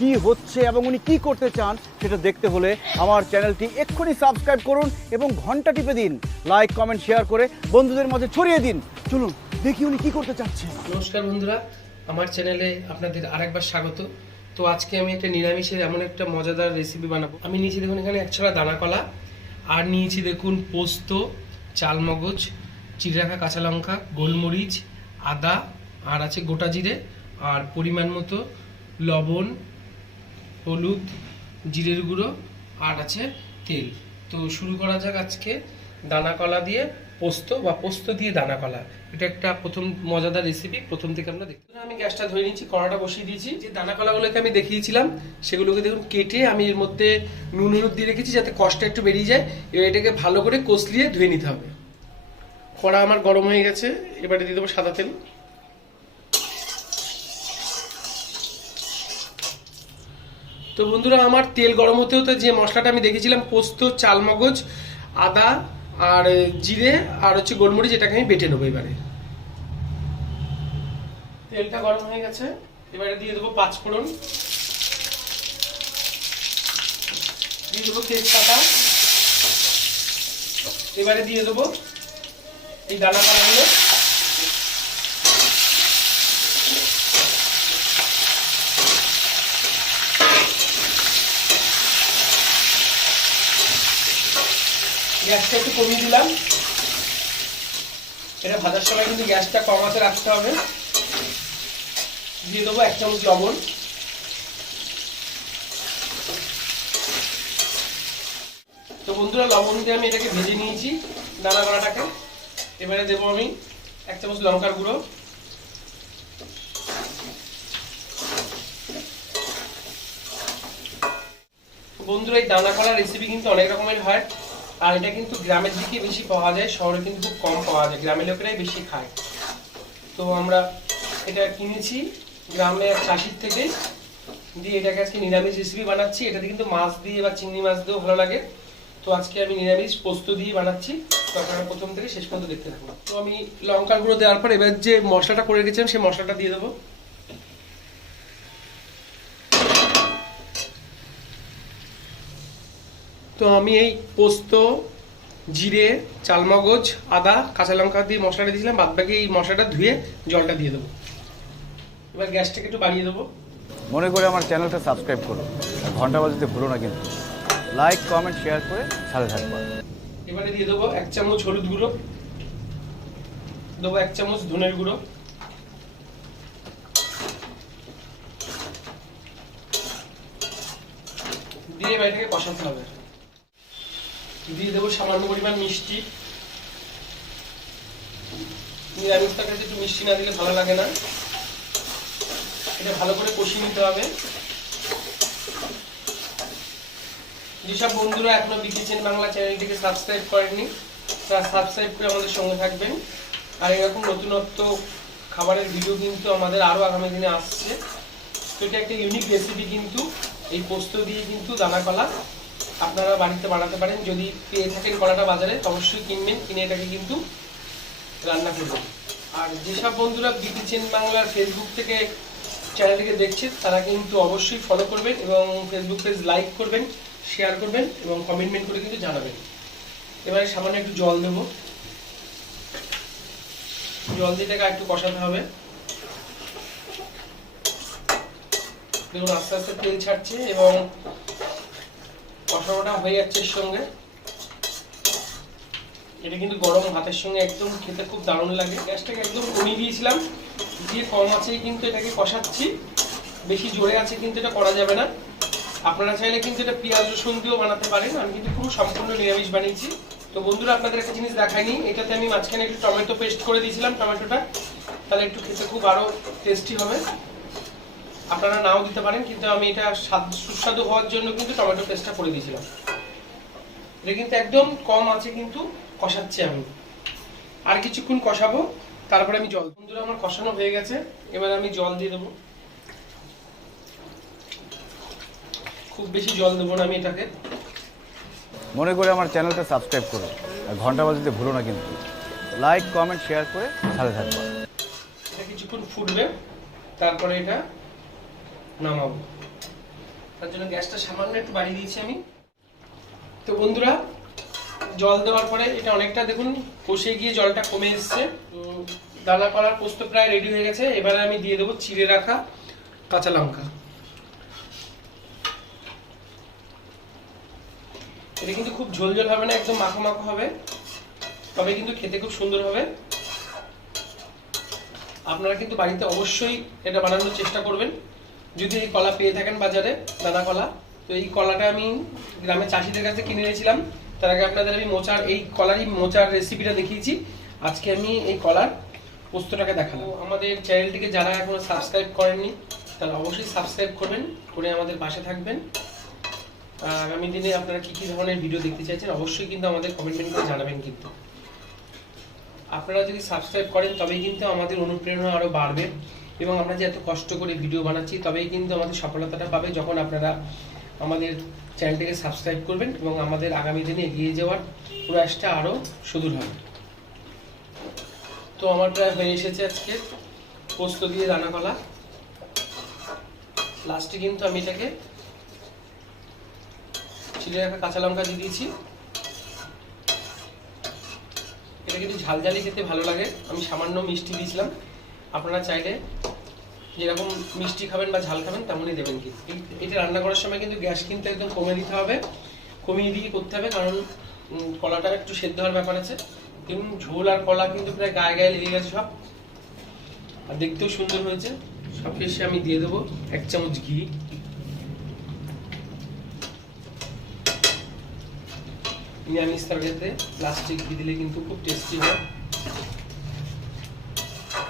কি হচ্ছে এবং উনি কি করতে চান সেটা দেখতে হলে আমার চ্যানেলটি এক্ষুনি সাবস্ক্রাইব করুন এবং ঘন্টা টিপে দিন, লাইক কমেন্ট শেয়ার করে বন্ধুদের মাঝে ছড়িয়ে দিন। চলুন দেখি উনি কি করতে চাচ্ছে। নমস্কার বন্ধুরা, আমার চ্যানেলে আপনাদের আরেকবার স্বাগত। তো আজকে আমি একটা নিরামিষের এমন একটা মজাদার রেসিপি বানাবো। আমি নিয়েছি দেখুন এখানে এক ছড়া দানা কলা, আর নিয়েছি দেখুন পোস্ত, চালমগজ, চিড়ে রাখা কাঁচা লঙ্কা, গোলমরিচ, আদা, আর আছে গোটা জিরে, আর পরিমাণ মতো লবণ, হলুদ, জিরের গুঁড়ো, আর আছে তেল। তো শুরু করা যাক আজকে দানা কলা দিয়ে পোস্ত বা পোস্ত দিয়ে দানা কলা। এটা একটা প্রথম মজাদার রেসিপি, প্রথম থেকে আমরা দেখতে। আমি গ্যাসটা ধরে নিচ্ছি, কড়াটা বসিয়ে দিয়েছি। যে দানা কলাগুলোকে আমি দেখিয়েছিলাম সেগুলোকে দেখুন কেটে আমি এর মধ্যে নুন হলুদ দিয়ে রেখেছি যাতে কষ্টটা একটু বেরিয়ে যায়। এবার এটাকে ভালো করে কষলিয়ে ধুয়ে নিতে হবে। কড়া আমার গরম হয়ে গেছে, এবারে দিয়ে দেবো সাদা তেল। তো বন্ধুরা, আমার তেল গরম হতে হতে যে মশলাটা আমি দেখেছিলাম পোস্ত, চালমগজ, আদা আর জিরে আর হচ্ছে গোলমরিচ, এটাকে আমি বেটে নেবো। এবারে তেলটা গরম হয়ে গেছে, এবারে দিয়ে দেবো পাঁচফোড়ন, দিয়ে দেবো তেজপাতা, এবারে দিয়ে দেবো এই দানা কলাগুলো। গ্যাসটা একটু কমিয়ে দিলাম। এটা ভাজার সময় কিন্তু গ্যাসটা কম আঁচে রাখতে হবে। দিয়ে দেবো 1 চামচ লবণ, তো বন্ধুরা লবণ দিয়ে আমি এটাকে ভেজে নিয়েছি দানা কলাটাকে। এবারে দেবো আমি 1 চামচ লঙ্কার গুঁড়ো, বন্ধুরা এই দানা কলার রেসিপি কিন্তু অনেক রকমের হয়, আর এটা কিন্তু গ্রামের দিকে বেশি পাওয়া যায়, শহরে কিন্তু খুব কম পাওয়া যায়, গ্রামের লোকেরাই বেশি খায়। তো আমরা এটা কিনেছি গ্রামে এক চাষির থেকে, দিয়ে এটাকে আজকে নিরামিষ রেসিপি বানাচ্ছি। এটাতে কিন্তু মাছ দিয়ে বা চিংড়ি মাছ দিয়েও ভালো লাগে। তো আজকে আমি নিরামিষ পোস্ত দিয়ে বানাচ্ছি, তো আপনারা প্রথম থেকে শেষ পর্যন্ত দেখতে থাকুন। তো আমি লঙ্কার গুঁড়ো দেওয়ার পর এবার যে মশলাটা করে রেখেছিলাম সেই মশলাটা দিয়ে দেবো। তো আমি এই পোস্ত, জিরে, চালমগজ, আদা, কাঁচা লঙ্কা দিয়ে মশলাটা দিয়েছিলাম, বাদ বাকি এই মশলাটা ধুয়ে জলটা দিয়ে দেবো। এবার গ্যাসটাকে একটু বাড়িয়ে দেবো। মনে করে আমার চ্যানেলটা সাবস্ক্রাইব করো আর ঘন্টা বাজাতে ভুলো না কিন্তু, লাইক কমেন্ট শেয়ার করে সাথে থাকবো। এবারে দিয়ে দেবো 1 চামচ হলুদ গুঁড়ো, দেবো 1 চামচ ধনের গুঁড়ো, দিয়ে এবার এটাকে কষাতে হবে। দিয়ে দেবো সামান্য পরিমাণ মিষ্টি। নিরামিষ তরকারিতে একটু মিষ্টি না দিলে ভালো লাগে না। এটা ভালো করে কষিয়ে নিতে হবে। যেসব বন্ধুরা এখনো BKitchen বাংলা চ্যানেলটিকে সাবস্ক্রাইব করেননি তারা সাবস্ক্রাইব করে আমাদের সঙ্গে থাকবেন। আর এরকম নতুনত্ব খাবারের ভিডিও কিন্তু আমাদের আরো আগামী দিনে আসছে। তো এটা একটা ইউনিক রেসিপি, কিন্তু এই পোস্ত দিয়ে কিন্তু দানা কলা আপনারা বাড়িতে বানাতে পারেন। যদি পেয়ে থাকেন কলাটা বাজারে অবশ্যই কিনবেন, কিনে এটাকে কিন্তু রান্না করবেন। আর যেসব বন্ধুরা BKitchen বাংলার ফেসবুক থেকে চ্যানেলটিকে দেখছেন তারা কিন্তু অবশ্যই ফলো করবেন এবং ফেসবুক পেজ লাইক করবেন, শেয়ার করবেন এবং কমেন্টমেন্ট করে কিন্তু জানাবেন। এবারে সামান্য একটু জল দেব, জল দিয়ে এটাকে একটু কষাতে হবে। দেখুন আস্তে আস্তে তেল ছাড়ছে এবং কষানোটা হয়ে যাচ্ছে এর সঙ্গে। এটা কিন্তু গরম ভাতের সঙ্গে একদম খেতে খুব দারুণ লাগে। গ্যাসটাকে একদম কমিয়ে দিয়েছিলাম, দিয়ে কম আঁচে কিন্তু এটাকে কষাচ্ছি। বেশি জোরে আছে কিন্তু এটা করা যাবে না। আপনারা চাইলে কিন্তু এটা পেঁয়াজ রসুন দিয়েও বানাতে পারেন, আমি কিন্তু পুরো সম্পূর্ণ নিরামিষ বানিয়েছি। তো বন্ধুরা আপনাদের একটা জিনিস দেখাইনি, এটাতে আমি মাঝখানে একটু টমেটো পেস্ট করে দিয়েছিলাম, টমেটোটা তাহলে একটু খেতে খুব আরো টেস্টি হবে। আপনারা নাও দিতে পারেন, কিন্তু আমি এটা সুস্বাদু হওয়ার জন্য কিন্তু টমেটো পেস্টটা করে দিয়েছিলাম। এটা কিন্তু একদম কম আছে কিন্তু কষাচ্ছি আমি, আর কিছুক্ষণ কষাবো, তারপরে আমি জল। বন্ধুরা আমার কষানো হয়ে গেছে, এবার আমি জল দিয়ে দেবো। খুব বেশি জল দেবো না আমি এটাকে। মনে করে আমার চ্যানেলটা সাবস্ক্রাইব করো আর ঘন্টা বাজাতে ভুলো না কিন্তু, লাইক কমেন্ট শেয়ার করে সাথে থাকবো। এটা কিছুক্ষণ ফুটবে, তারপরে এটা নামাবো। তার জন্য গ্যাসটা সামান্য একটু বাড়িয়ে দিয়েছি আমি। তো বন্ধুরা, জল দেওয়ার পরে এটা অনেকটা দেখুন কষে গিয়ে জলটা কমে এসছে। দানা কলার পোস্ত প্রায় রেডি হয়ে গেছে। এবারে আমি দিয়ে দেবো চিড়ে রাখা কাঁচা লঙ্কা। এটা কিন্তু খুব ঝোল ঝোল হবে না, একদম মাখো মাখো হবে, তবে কিন্তু খেতে খুব সুন্দর হবে। আপনারা কিন্তু বাড়িতে অবশ্যই এটা বানানোর চেষ্টা করবেন। যদি এই কলা পেয়ে থাকেন বাজারে, দানা কলা, তো এই কলাটা আমি গ্রামে চাষিদের কাছে কিনে এনেছিলাম। তার আগে আপনাদের আমি এই কলারই মোচার রেসিপিটা দেখিয়েছি। আজকে আমি এই কলার পোস্তটাকে দেখাবো। আমাদের চ্যানেলটিকে যারা এখনো সাবস্ক্রাইব করেননি তারা অবশ্যই সাবস্ক্রাইব করবেন, করে আমাদের পাশে থাকবেন। আগামী দিনে আপনারা কি কি ধরনের ভিডিও দেখতে চাইছেন অবশ্যই কিন্তু আমাদের কমেন্ট করে জানাবেন। কিন্তু আপনারা যদি সাবস্ক্রাইব করেন তবেই কিন্তু আমাদের অনুপ্রেরণা আরও বাড়বে, এবং আমরা যে এত কষ্ট করে ভিডিও বানাচ্ছি তবেই কিন্তু আমাদের সফলতাটা পাবে যখন আপনারা আমাদের চ্যানেলটিকে সাবস্ক্রাইব করবেন, এবং আমাদের আগামী দিনে এগিয়ে যাওয়ার প্রয়াসটা আরও সুদূর হবে। তো আমার প্রায় হয়ে এসেছে আজকে পোস্ত দিয়ে দানা কলা। লাস্টে কিন্তু আমি এটাকে চিড়ে রাখা কাঁচা লঙ্কা দিয়ে দিয়েছি। এটা কিন্তু ঝালঝালি খেতে ভালো লাগে। আমি সামান্য মিষ্টি দিয়েছিলাম, আপনারা চাইলে যেরকম মিষ্টি খাবেন বা ঝাল খাবেন তেমনই দেবেন। কিন্তু এটা রান্না করার সময় কিন্তু গ্যাস কিন্তু একদম কমিয়ে দিতে হবে, কমিয়ে দিয়ে করতে হবে, কারণ কলাটা একটু সেদ্ধ হওয়ার ব্যাপার আছে। এবং ঝোল আর কলা কিন্তু প্রায় গায়ে গায়ে লেগে গেছে সব, আর দেখতেও সুন্দর হয়েছে। সব শেষে আমি দিয়ে দেবো 1 চামচ ঘি। নিরামিষ তরকারিতে প্লাস্টিক ঘি দিলে কিন্তু খুব টেস্টি হয়।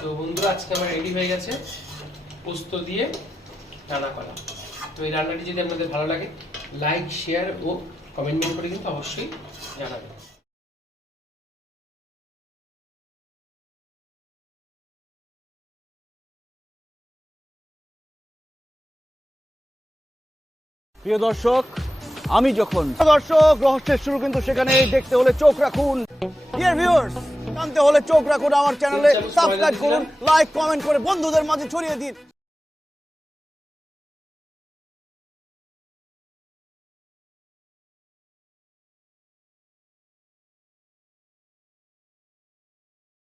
তো বন্ধুরা, আজকে আমার রেডি হয়ে গেছে পোস্ত দিয়ে রান্না করা। তো এই রান্নাটি যদি আপনাদের ভালো লাগে, লাইক, শেয়ার ও কমেন্ট করে কিন্তু অবশ্যই জানাবেন। প্রিয় দর্শক, দর্শক রহস্যের শুরু কিন্তু সেখানে। দেখতে হলে চোখ রাখুন, ডিয়ার ভিউয়ার্স, জানতে হলে চোখ রাখুন আমার চ্যানেলে, সাবস্ক্রাইব করুন, লাইক কমেন্ট করে বন্ধুদের মাঝে ছড়িয়ে দিন।